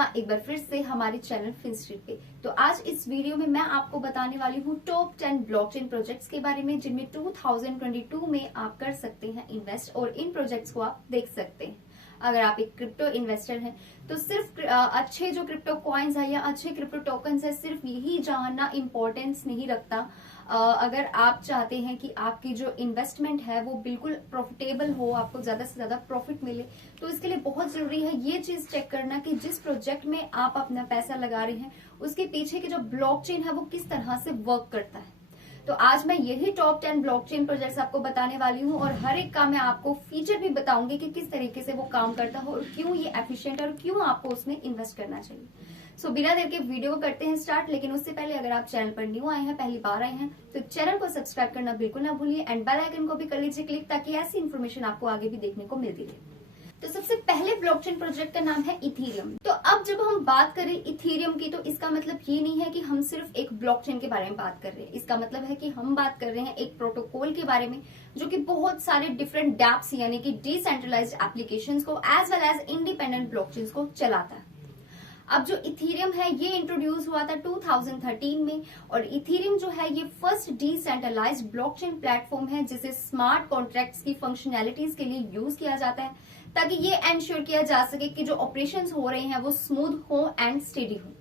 आपका एक बार फिर से हमारे चैनल फिनस्ट्रीट पे। तो आज इस वीडियो में मैं आपको बताने वाली हूँ टॉप 10 ब्लॉकचेन प्रोजेक्ट्स के बारे में, जिनमें 2022 में आप कर सकते हैं इन्वेस्ट और इन प्रोजेक्ट्स को आप देख सकते हैं। अगर आप एक क्रिप्टो इन्वेस्टर हैं तो सिर्फ अच्छे जो क्रिप्टो कॉइन्स है या अच्छे क्रिप्टो टोकन्स है सिर्फ यही जानना इम्पोर्टेंस नहीं रखता। अगर आप चाहते हैं कि आपकी जो इन्वेस्टमेंट है वो बिल्कुल प्रॉफिटेबल हो, आपको ज्यादा से ज्यादा प्रॉफिट मिले, तो इसके लिए बहुत जरूरी है ये चीज चेक करना कि जिस प्रोजेक्ट में आप अपना पैसा लगा रहे हैं उसके पीछे के जो ब्लॉकचेन है वो किस तरह से वर्क करता है। तो आज मैं यही टॉप 10 ब्लॉकचेन प्रोजेक्ट्स आपको बताने वाली हूँ और हर एक का मैं आपको फीचर भी बताऊंगी कि किस तरीके से वो काम करता हो और क्यों ये एफिशिएंट है और क्यों आपको उसमें इन्वेस्ट करना चाहिए। सो बिना देर के वीडियो को करते हैं स्टार्ट। लेकिन उससे पहले अगर आप चैनल पर न्यू आए हैं, पहली बार आए हैं, तो चैनल को सब्सक्राइब करना बिल्कुल ना भूलिए एंड बेल आइकन को भी कर लीजिए क्लिक, ताकि ऐसी इन्फॉर्मेशन आपको आगे भी देखने को मिलती रहे। तो सबसे पहले ब्लॉकचेन प्रोजेक्ट का नाम है इथेरियम। तो अब जब हम बात करें इथेरियम की, तो इसका मतलब ये नहीं है कि हम सिर्फ एक ब्लॉकचेन के बारे में बात कर रहे हैं। इसका मतलब है कि हम बात कर रहे हैं एक प्रोटोकॉल के बारे में जो कि बहुत सारे डिफरेंट डैप्स यानी कि डिसेंट्रलाइज्ड एप्लीकेशंस को as well as independent blockchains को चलाता है। अब जो इथेरियम है ये इंट्रोड्यूस हुआ था 2013 में और इथेरियम जो है ये फर्स्ट डिसेंट्रलाइज्ड ब्लॉकचेन प्लेटफॉर्म है जिसे स्मार्ट कॉन्ट्रैक्ट्स की फंक्शनैलिटीज के लिए यूज किया जाता है, ताकि ये एंश्योर किया जा सके कि जो ऑपरेशंस हो रहे हैं वो स्मूथ हो एंड स्टेडी हो।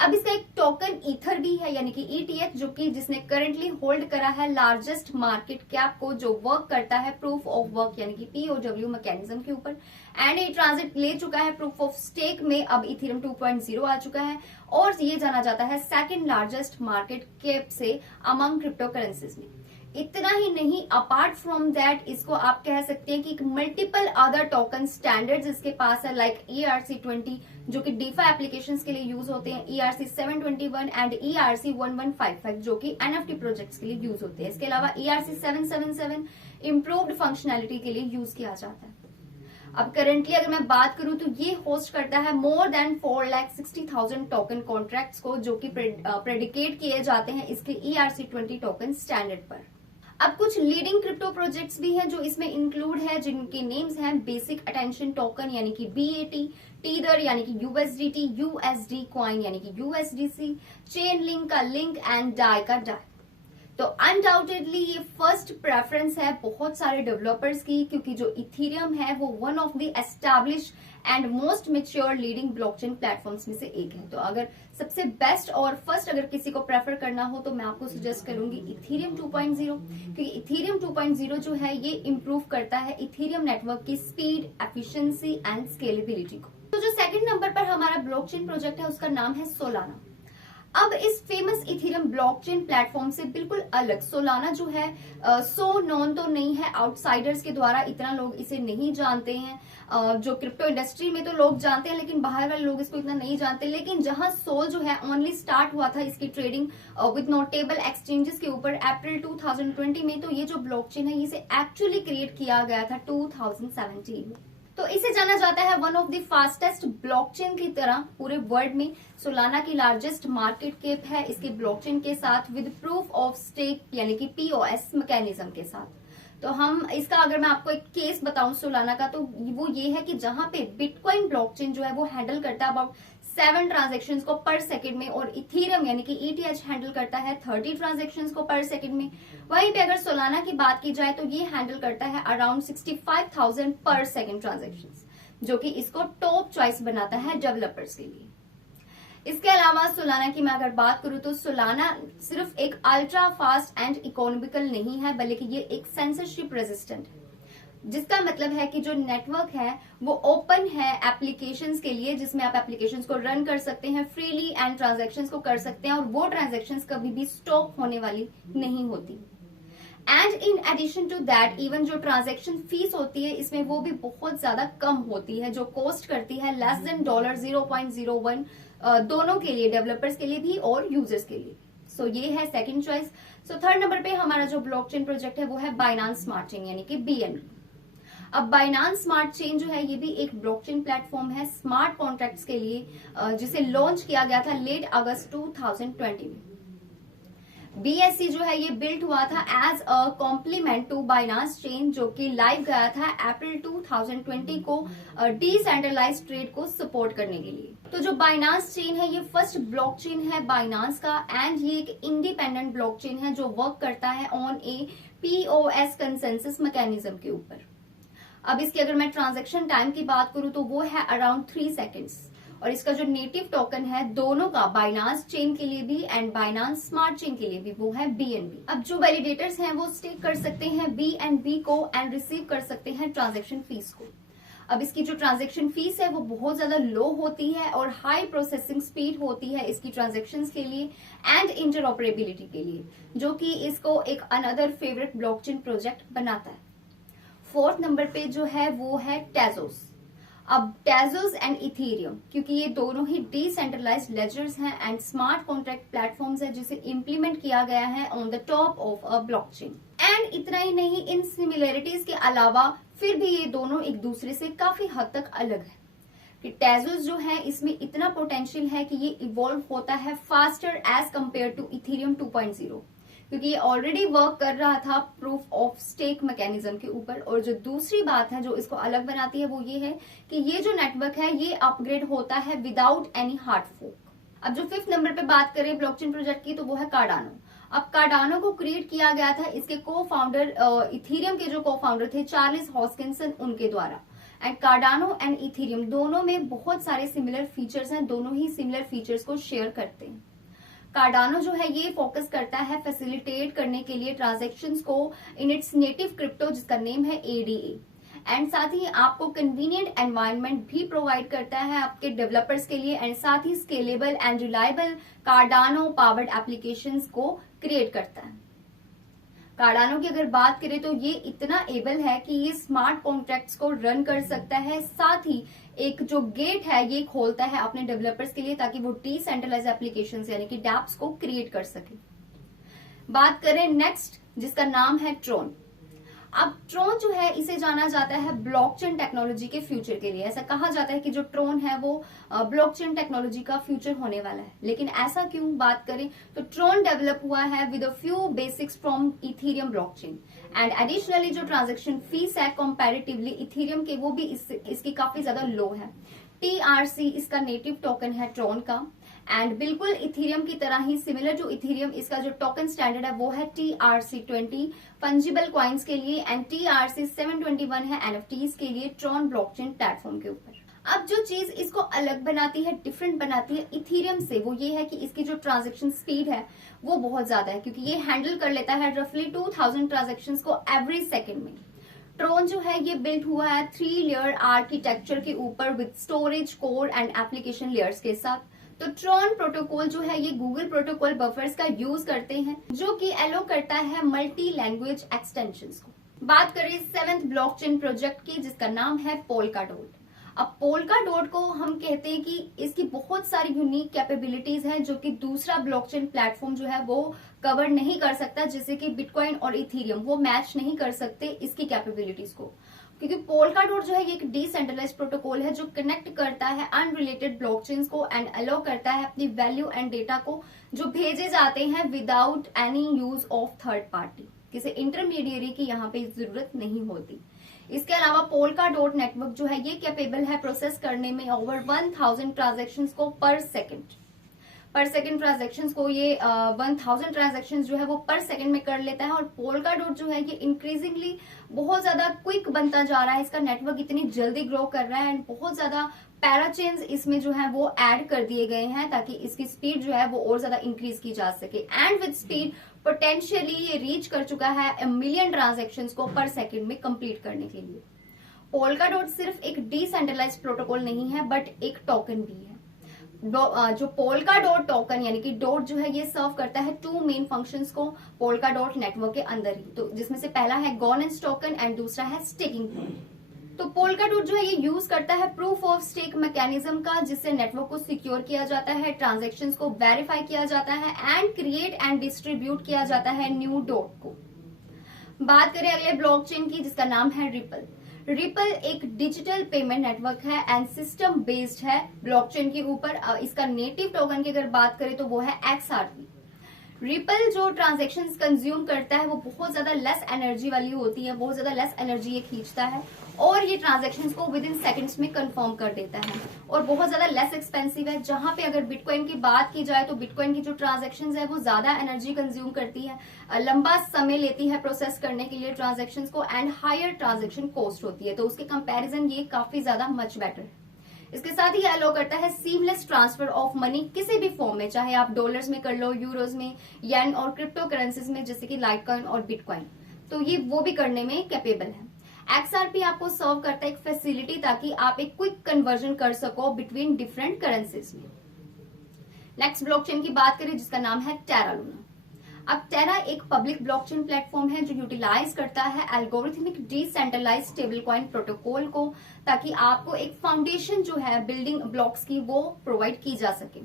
अब इसका एक टोकन ईथर भी है यानी कि ETH, जो कि जिसने करंटली होल्ड करा है लार्जेस्ट मार्केट कैप को, जो वर्क करता है प्रूफ ऑफ वर्क यानी कि POW मैकेनिज्म के ऊपर, एंड ये ट्रांजिट ले चुका है प्रूफ ऑफ स्टेक में। अब इथेरियम 2.0 आ चुका है और ये जाना जाता है सेकंड लार्जेस्ट मार्केट कैप से अमंग क्रिप्टो करेंसीज में। इतना ही नहीं, अपार्ट फ्रॉम दैट इसको आप कह सकते हैं कि मल्टीपल अदर टोकन स्टैंडर्ड्स इसके पास है, लाइक ERC20 जो कि डीफा एप्लीकेशंस के लिए यूज होते हैं, ERC721 एंड ERC1155 जो कि NFT प्रोजेक्ट्स के लिए यूज होते हैं। इसके अलावा ERC777 इम्प्रूव्ड फंक्शनैलिटी के लिए यूज किया जाता है। अब करंटली अगर मैं बात करूं तो ये होस्ट करता है मोर देन 4,60,000 टोकन कॉन्ट्रैक्ट्स को, जो कि प्रेडिकेट किए जाते हैं इसके ERC20 टोकन स्टैंडर्ड पर। अब कुछ लीडिंग क्रिप्टो प्रोजेक्ट्स भी हैं जो इसमें इंक्लूड है, जिनके नेम्स हैं बेसिक अटेंशन टोकन यानी कि BAT, टीदर यानी कि USDT, USD कॉइन यानी कि USDC, चेन लिंक का लिंक एंड डाई का डाई। तो अनडाउटेडली ये फर्स्ट प्रेफरेंस है बहुत सारे डेवलपर्स की, क्योंकि जो इथेरियम है वो one of the establish and most mature leading blockchain platforms में से एक है। तो अगर सबसे बेस्ट और फर्स्ट अगर किसी को प्रेफर करना हो तो मैं आपको सजेस्ट करूंगी इथेरियम 2.0, क्योंकि इथेरियम 2.0 जो है ये इम्प्रूव करता है इथेरियम नेटवर्क की स्पीड, एफिशिएंसी एंड स्केलेबिलिटी को। तो जो सेकंड नंबर पर हमारा ब्लॉकचेन प्रोजेक्ट है उसका नाम है सोलाना। अब इस फेमस इथेरियम ब्लॉकचेन प्लेटफॉर्म से बिल्कुल अलग सोलाना जो है सो नॉन तो नहीं है आउटसाइडर्स के द्वारा, इतना लोग इसे नहीं जानते हैं। जो क्रिप्टो इंडस्ट्री में तो लोग जानते हैं लेकिन बाहर वाले लोग इसको इतना नहीं जानते। लेकिन जहां सोल जो है ओनली स्टार्ट हुआ था इसकी ट्रेडिंग विद नोटेबल एक्सचेंजेस के ऊपर अप्रैल 2020 में, तो ये जो ब्लॉकचेन है इसे एक्चुअली क्रिएट किया गया था 2017 में। तो इसे जाना जाता है one of the fastest blockchain की तरह पूरे वर्ल्ड में। सोलाना की लार्जेस्ट मार्केट कैप है इसके ब्लॉकचेन के साथ विद प्रूफ ऑफ स्टेक यानी कि POS मैकेनिज्म के साथ। तो हम इसका अगर मैं आपको एक केस बताऊं सोलाना का, तो वो ये है कि जहां पे बिटकॉइन ब्लॉकचेन जो है वो हैंडल करता है अबाउट 7 ट्रांजेक्शंस को पर सेकंड में और इथेरियम यानी कि ETH हैंडल करता है 30 ट्रांजेक्शंस को पर सेकंड में। वहीं पे अगर सोलाना की बात की जाए तो ये हैंडल करता है अराउंड 65,000 पर सेकंड ट्रांजेक्शंस, जो कि इसको टॉप चॉइस बनाता है डेवलपर्स के लिए। इसके अलावा सोलाना की मैं अगर बात करूं तो सोलाना सिर्फ एक अल्ट्रा फास्ट एंड इकोनॉमिकल नहीं है, बल्कि ये एक सेंसरशिप रेजिस्टेंट है, जिसका मतलब है कि जो नेटवर्क है वो ओपन है एप्लीकेशंस के लिए, जिसमें आप एप्लीकेशंस को रन कर सकते हैं फ्रीली एंड ट्रांजैक्शंस को कर सकते हैं और वो ट्रांजैक्शंस कभी भी स्टॉप होने वाली नहीं होती। And in addition to that even जो ट्रांजैक्शन फीस होती है इसमें वो भी बहुत ज्यादा कम होती है, जो कॉस्ट करती है लेस देन $0.01 दोनों के लिए, डेवलपर्स के लिए भी और यूजर्स के लिए। सो ये है second choice. So third number पे हमारा जो ब्लॉकचेन प्रोजेक्ट है वो है बाइनांस स्मार्ट चेन यानी कि BNB। अब बाइनांस स्मार्ट चेन जो है ये भी एक ब्लॉकचेन प्लेटफॉर्म है स्मार्ट कॉन्ट्रैक्ट्स के लिए, जिसे लॉन्च किया गया था लेट अगस्त 2020 में। BSC जो है ये बिल्ट हुआ था as a complement to Binance chain, जो कि लाइव गया था अप्रैल 2020 को डिसेंट्रलाइज्ड ट्रेड को सपोर्ट करने के लिए। तो जो बाइनांस चेन है ये फर्स्ट ब्लॉकचेन है बाइनांस का, एंड ये एक इंडिपेंडेंट ब्लॉकचेन है जो वर्क करता है on A POS consensus mechanism के ऊपर। अब इसकी अगर मैं ट्रांजैक्शन टाइम की बात करूं तो वो है अराउंड 3 सेकेंड्स, और इसका जो नेटिव टोकन है दोनों का, बाइनांस चेन के लिए भी एंड बाइनांस स्मार्ट चेन के लिए भी, वो है BNB। अब जो वैलिडेटर्स हैं वो स्टेक कर सकते हैं BNB को एंड रिसीव कर सकते हैं ट्रांजैक्शन फीस को। अब इसकी जो ट्रांजैक्शन फीस है वो बहुत ज्यादा लो होती है और हाई प्रोसेसिंग स्पीड होती है इसकी ट्रांजैक्शंस के लिए एंड इंटरऑपरेबिलिटी के लिए, जो कि इसको एक अनदर फेवरेट ब्लॉकचेन प्रोजेक्ट बनाता है। 4th नंबर पे जो है वो है टेजोस। अब टेजोस एंड इथेरियम, क्योंकि ये दोनों ही डिसेंट्रलाइज्ड लेजर्स हैं एंड स्मार्ट कॉन्ट्रैक्ट प्लेटफॉर्म्स है जिसे इम्प्लीमेंट किया गया है on the top of a blockchain. And इतना ही नहीं, इन सिमिलरिटीज के अलावा फिर भी ये दोनों एक दूसरे से काफी हद तक अलग है कि टेजोस जो है इसमें इतना पोटेंशियल है कि ये इवॉल्व होता है faster as compare to Ethereum 2.0, क्योंकि ये ऑलरेडी वर्क कर रहा था प्रूफ ऑफ स्टेक मैकेनिज्म के ऊपर। और जो दूसरी बात है जो इसको अलग बनाती है वो ये है कि ये जो नेटवर्क है ये अपग्रेड होता है विदाउट एनी हार्ड फोर्क। अब जो 5th नंबर पे बात करें ब्लॉकचेन प्रोजेक्ट की तो वो है कार्डानो। अब कार्डानो को क्रिएट किया गया था इसके को फाउंडर, इथेरियम के जो को फाउंडर थे चार्ल्स हॉस्किंसन, उनके द्वारा। एंड कार्डानो एंड इथेरियम दोनों में बहुत सारे सिमिलर फीचर्स हैं, दोनों ही सिमिलर फीचर्स को शेयर करते हैं। कार्डानो जो है ये फोकस करता है फैसिलिटेट करने के लिए ट्रांजैक्शंस को इन इट्स नेटिव क्रिप्टो, जिसका नेम है ADA, एंड साथ ही आपको कन्वीनियंट एनवायरनमेंट भी प्रोवाइड करता है आपके डेवलपर्स के लिए, एंड साथ ही scalable and reliable Cardano powered applications को क्रिएट करता है। कार्डानो की अगर बात करें तो ये इतना एबल है कि ये स्मार्ट कॉन्ट्रैक्ट्स को रन कर सकता है, साथ ही एक जो गेट है ये खोलता है अपने डेवलपर्स के लिए ताकि वो डिसेंट्रलाइज्ड एप्लीकेशंस यानी कि डैप्स को क्रिएट कर सके। बात करें नेक्स्ट, जिसका नाम है ट्रोन। अब ट्रोन जो है इसे जाना जाता है ब्लॉकचेन टेक्नोलॉजी के फ्यूचर के लिए। ऐसा कहा जाता है कि जो ट्रोन है वो ब्लॉकचेन टेक्नोलॉजी का फ्यूचर होने वाला है। लेकिन ऐसा क्यों? बात करें तो ट्रोन डेवलप हुआ है with a few basics from Ethereum blockchain, and additionally जो ट्रांजैक्शन फीस है कंपैरेटिवली इथेरियम के वो भी इसकी काफी ज्यादा लो है। TRC इसका नेटिव टोकन है ट्रोन का, एंड बिल्कुल इथेरियम की तरह ही सिमिलर जो इथेरियम इसका जो टोकन स्टैंडर्ड है वो है TRC20 फंजिबल कॉइन्स के लिए, एंड TRC 721 है NFTs के लिए ट्रोन ब्लॉकचेन प्लेटफॉर्म के ऊपर। अब जो चीज इसको अलग बनाती है, डिफरेंट बनाती है इथेरियम से, वो ये है कि इसकी जो ट्रांजैक्शन स्पीड है वो बहुत ज्यादा है, क्योंकि ये हैंडल कर लेता है रफली 2000 ट्रांजेक्शन को एवरी सेकेंड में। ट्रोन जो है ये बिल्ट हुआ है 3 लेयर आर्किटेक्चर के ऊपर with storage, core and application layers के साथ। तो ट्रोन प्रोटोकॉल जो है ये गूगल प्रोटोकॉल बफर्स का यूज करते हैं, जो कि एलो करता है मल्टी लैंग्वेज एक्सटेंशंस को। बात करें 7th ब्लॉकचेन प्रोजेक्ट की, जिसका नाम है पोल्काडोट। अब पोल्काडोट को हम कहते हैं कि इसकी बहुत सारी यूनिक कैपेबिलिटीज हैं जो कि दूसरा ब्लॉकचेन प्लेटफॉर्म जो है वो कवर नहीं कर सकता, जैसे कि बिटकॉइन और इथेरियम वो मैच नहीं कर सकते इसकी कैपेबिलिटीज को, क्योंकि पोल्काडोट जो है ये एक डिसेंट्रलाइज्ड प्रोटोकॉल है जो कनेक्ट करता है अनरिलेटेड ब्लॉकचेन्स को एंड अलाउ करता है अपनी वैल्यू एंड डेटा को जो भेजे जाते हैं without any use of third party. किसी इंटरमीडिएरी की यहाँ पे जरूरत नहीं होती। इसके अलावा पोल्काडोट नेटवर्क जो है ये कैपेबल है प्रोसेस करने में ओवर 1000 ट्रांजैक्शंस को पर सेकंड ट्रांजैक्शंस को ये 1000 ट्रांजैक्शंस जो है वो पर सेकंड में कर लेता है। और पोल्काडोट जो है ये इंक्रीजिंगली बहुत ज्यादा क्विक बनता जा रहा है, इसका नेटवर्क इतनी जल्दी ग्रो कर रहा है एंड बहुत ज्यादा पैराचेन्स इसमें जो है वो ऐड कर दिए गए हैं ताकि इसकी स्पीड जो है वो और ज्यादा इंक्रीज की जा सके। एंड विद स्पीड पोटेंशियली ये रीच कर चुका है 1 मिलियन ट्रांजैक्शंस को पर सेकंड में कंप्लीट करने के लिए। पोल्काडोट सिर्फ एक डिसेंट्रलाइज्ड प्रोटोकॉल नहीं है बट एक टोकन भी है। जो पोल्काडोट टोकन यानी कि डॉट जो है ये सर्व करता है 2 मेन फंक्शंस को पोल्काडोट नेटवर्क के अंदर ही, तो जिसमें से पहला है गवर्नेंस टोकन एंड दूसरा है स्टेकिंग टोकन। तो पोल्काडोट जो है ये यूज करता है प्रूफ ऑफ स्टेक मैकेनिज्म का, जिससे नेटवर्क को सिक्योर किया जाता है, ट्रांजैक्शंस को वेरीफाई किया जाता है एंड क्रिएट एंड डिस्ट्रीब्यूट किया जाता है न्यू डॉट को। बात करें अगले ब्लॉकचेन की, जिसका नाम है रिपल। रिपल एक डिजिटल पेमेंट नेटवर्क है एंड सिस्टम बेस्ड है ब्लॉकचेन के ऊपर। इसका नेटिव टोकन की अगर बात करें तो वो है XRP। रिपल जो ट्रांजेक्शन कंज्यूम करता है वो बहुत ज्यादा लेस एनर्जी वाली होती है, बहुत ज्यादा लेस एनर्जी ये खींचता है और ये ट्रांजेक्शन्स को विद इन सेकेंड्स में कंफर्म कर देता है और बहुत ज्यादा लेस एक्सपेंसिव है। जहां पे अगर बिटकॉइन की बात की जाए तो बिटकॉइन की जो ट्रांजेक्शन्स है वो ज्यादा एनर्जी कंज्यूम करती है, लंबा समय लेती है प्रोसेस करने के लिए ट्रांजेक्शन्स को एंड हायर ट्रांजेक्शन कॉस्ट होती है। तो उसके कंपेरिजन ये काफी ज्यादा मच बेटर है। इसके साथ ही अलाउ करता है सीमलेस ट्रांसफर ऑफ मनी किसी भी फॉर्म में, चाहे आप डॉलर्स में कर लो, यूरोज में, येन और क्रिप्टो करेंसीज में जैसे कि लाइटकॉइन और बिटकॉइन, तो ये वो भी करने में कैपेबल है। XRP आपको सर्व करता है एक फैसिलिटी ताकि आप एक क्विक कन्वर्जन कर सको बिटवीन डिफरेंट करेंसीज में। नेक्स्ट ब्लॉकचेन की बात करें जिसका नाम है टेरा लूना। अब टेरा एक पब्लिक ब्लॉकचेन प्लेटफॉर्म है जो यूटिलाइज करता है एल्गोरिथमिक डिसेंट्रलाइज्ड स्टेबलकॉइन प्रोटोकॉल को ताकि आपको एक फाउंडेशन जो है बिल्डिंग ब्लॉक्स की वो प्रोवाइड की जा सके।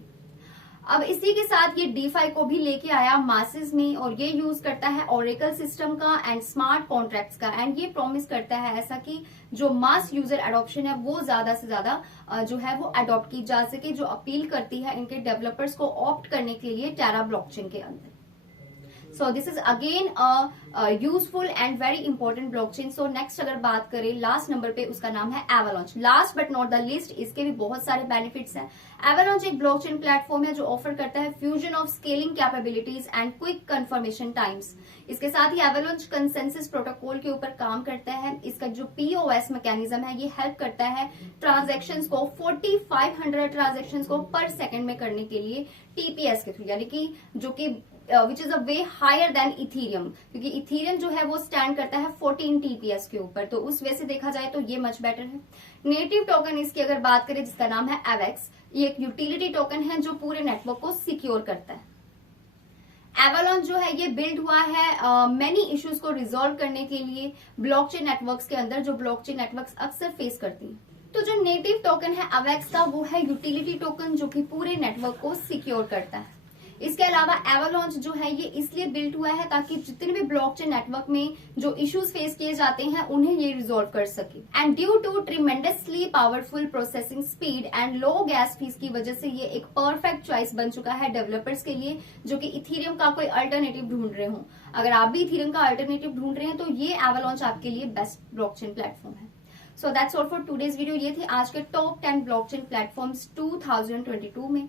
अब इसी के साथ ये डीफाई को भी लेके आया मासेस में और ये यूज करता है ओरेकल सिस्टम का एंड स्मार्ट कॉन्ट्रैक्ट्स का एंड ये प्रॉमिस करता है ऐसा कि जो मास यूजर एडॉप्शन है वो ज्यादा से ज्यादा जो है वो अडॉप्ट की जा सके, जो अपील करती है इनके डेवलपर्स को ऑप्ट करने के लिए टेरा ब्लॉकचेन के अंदर। So this is again a useful and very important blockchain. So next अगर बात करें लास्ट नंबर पे उसका नाम है avalanche. Last but not the list, इसके भी बहुत सारे बेनिफिट्स हैं। एवलांच एक ब्लॉकचेन प्लेटफॉर्म है जो ऑफर करता है fusion of scaling capabilities and quick confirmation times. इसके साथ ही एवलांच कंसेंसस प्रोटोकॉल के ऊपर काम करता है। इसका जो POS मैकेनिज्म है ये हेल्प करता है ट्रांजेक्शन्स को 4500 ट्रांजेक्शन्स को पर सेकेंड में करने के लिए TPS के थ्रू, यानी कि जो कि which is a way higher than Ethereum, क्योंकि इथीरियम जो है वो स्टैंड करता है 14 TPS के ऊपर, तो उस वे से देखा जाए तो ये मच बेटर है। नेटिव टोकन इसकी अगर बात करें जिसका नाम है एवेक्स, ये एक यूटिलिटी टोकन है जो पूरे नेटवर्क को सिक्योर करता है। एवलांच जो है ये बिल्ड हुआ है मेनी इश्यूज को रिजॉल्व करने के लिए ब्लॉकचेन नेटवर्क्स के अंदर, जो ब्लॉकचेन नेटवर्क्स अक्सर फेस करती हैं। तो जो नेटिव टोकन है एवेक्स का वो है यूटिलिटी टोकन जो कि पूरे नेटवर्क को सिक्योर करता है। इसके अलावा एवलांच जो है ये इसलिए बिल्ट हुआ है ताकि जितने भी ब्लॉकचेन नेटवर्क में जो इश्यूज फेस किए जाते हैं उन्हें ये रिजॉल्व कर सके and due to tremendously powerful processing speed and low gas fees की वजह से ये एक परफेक्ट चॉइस बन चुका है डेवलपर्स के लिए जो कि इथीरियम का कोई अल्टरनेटिव ढूंढ रहे हो। अगर आप भी इथीरियम का अल्टरनेटिव ढूंढ रहे हैं तो ये एवलांच आपके लिए बेस्ट ब्लॉकचेन प्लेटफॉर्म है। So that's all for today's video. ये थे आज के टॉप 10 ब्लॉकचेन प्लेटफॉर्म्स 2022 में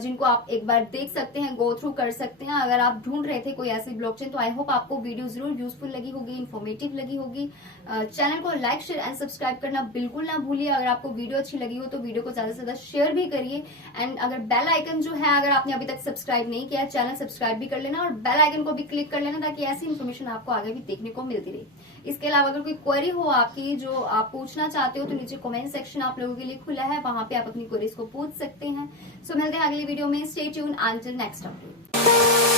जिनको आप एक बार देख सकते हैं, गो थ्रू कर सकते हैं। अगर आप ढूंढ रहे थे कोई ऐसी ब्लॉकचेन तो आई होप आपको वीडियो जरूर यूजफुल लगी होगी, इन्फॉर्मेटिव लगी होगी। चैनल को लाइक शेयर एंड सब्सक्राइब करना बिल्कुल ना भूलिए। अगर आपको वीडियो अच्छी लगी हो तो वीडियो को ज्यादा से ज्यादा शेयर भी करिए एंड अगर बेल आइकन जो है अगर आपने अभी तक सब्सक्राइब नहीं किया चैनल सब्सक्राइब भी कर लेना और बेल आइकन को भी क्लिक कर लेना ताकि ऐसी इन्फॉर्मेशन आपको आगे भी देखने को मिलती रहे। इसके अलावा अगर कोई क्वेरी हो आपकी जो आप पूछना चाहते हो तो नीचे कमेंट सेक्शन आप लोगों के लिए खुला है, वहां पे आप अपनी क्वेरीज को पूछ सकते हैं। सो मिलते हैं अगली वीडियो में। Stay tune until next update.